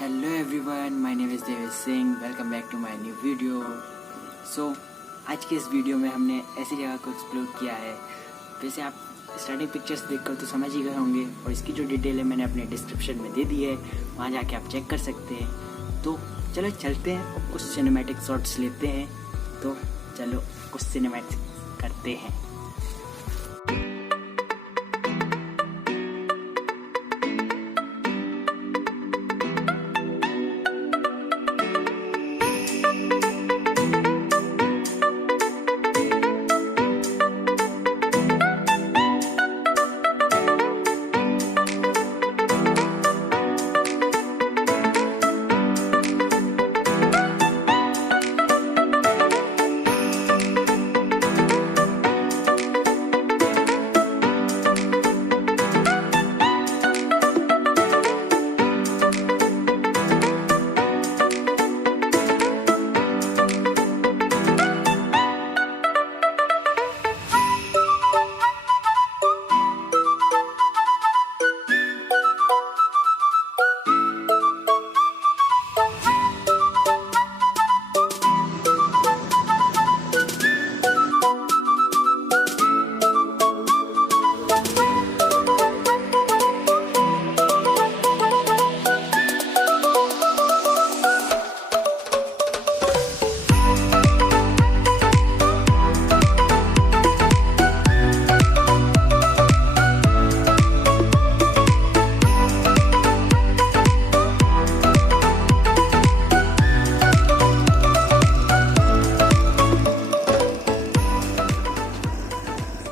Hello everyone, my name is Devesh Singh. Welcome back to my new video. So आज के इस video में हमने ऐसी जगह को एक्सप्लोर किया है। वैसे आप स्टार्टिंग पिक्चर्स देखकर तो समझ ही गए होंगे और इसकी जो डिटेल है मैंने अपने डिस्क्रिप्शन में दे दी है, वहाँ जाके आप चेक कर सकते हैं। तो चलो चलते हैं और कुछ सिनेमैटिक शॉट्स लेते हैं। तो चलो कुछ सिनेमैटिक करते हैं।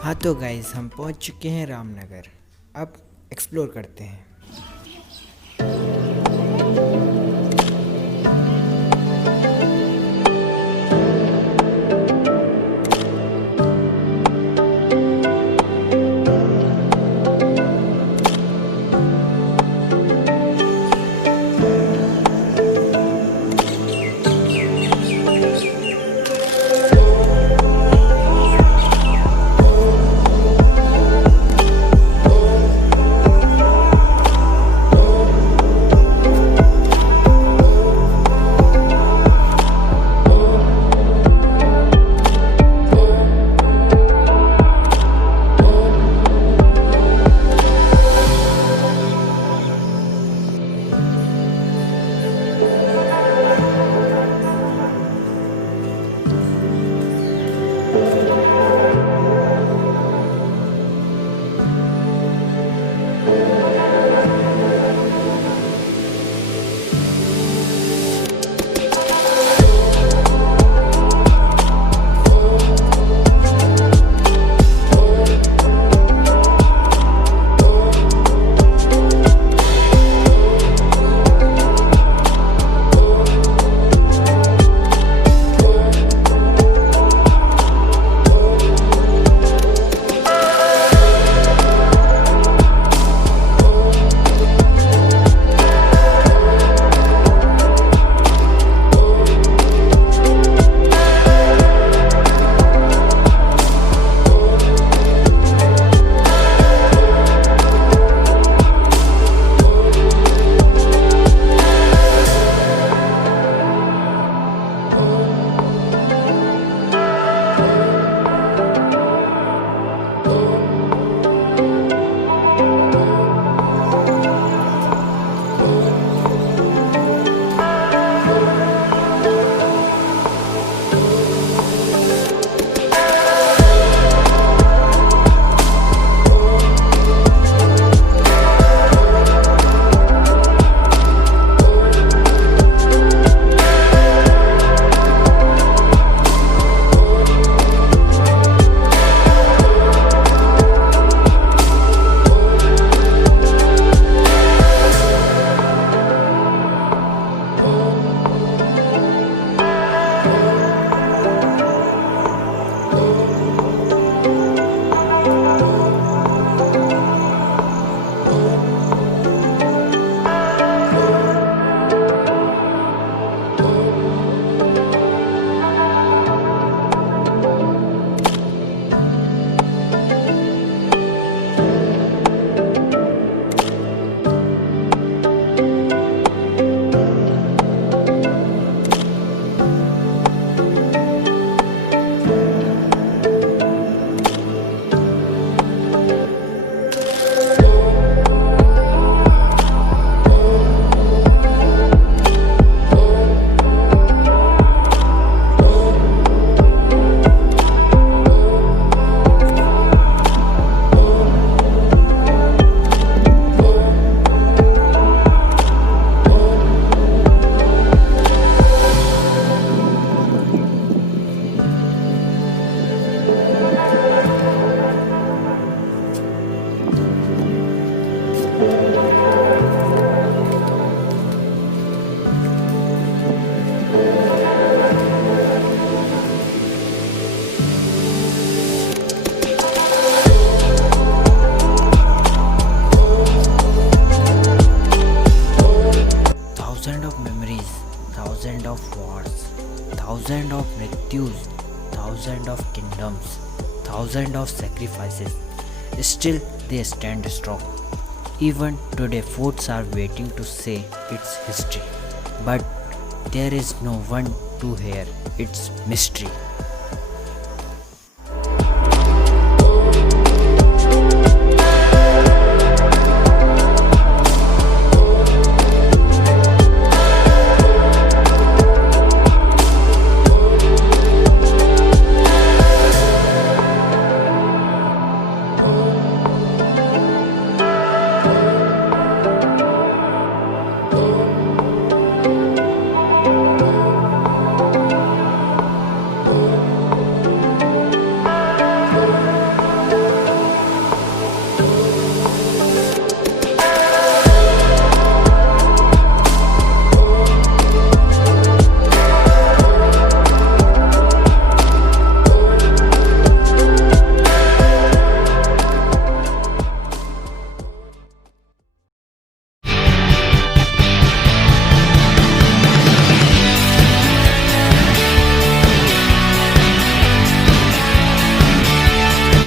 हाँ तो गाइस, हम पहुंच चुके हैं रामनगर। अब एक्सप्लोर करते हैं। mrityus, thousands of kingdoms, thousands of sacrifices. Still they stand strong. Even today forts are waiting to say its history. But there is no one to hear its mystery.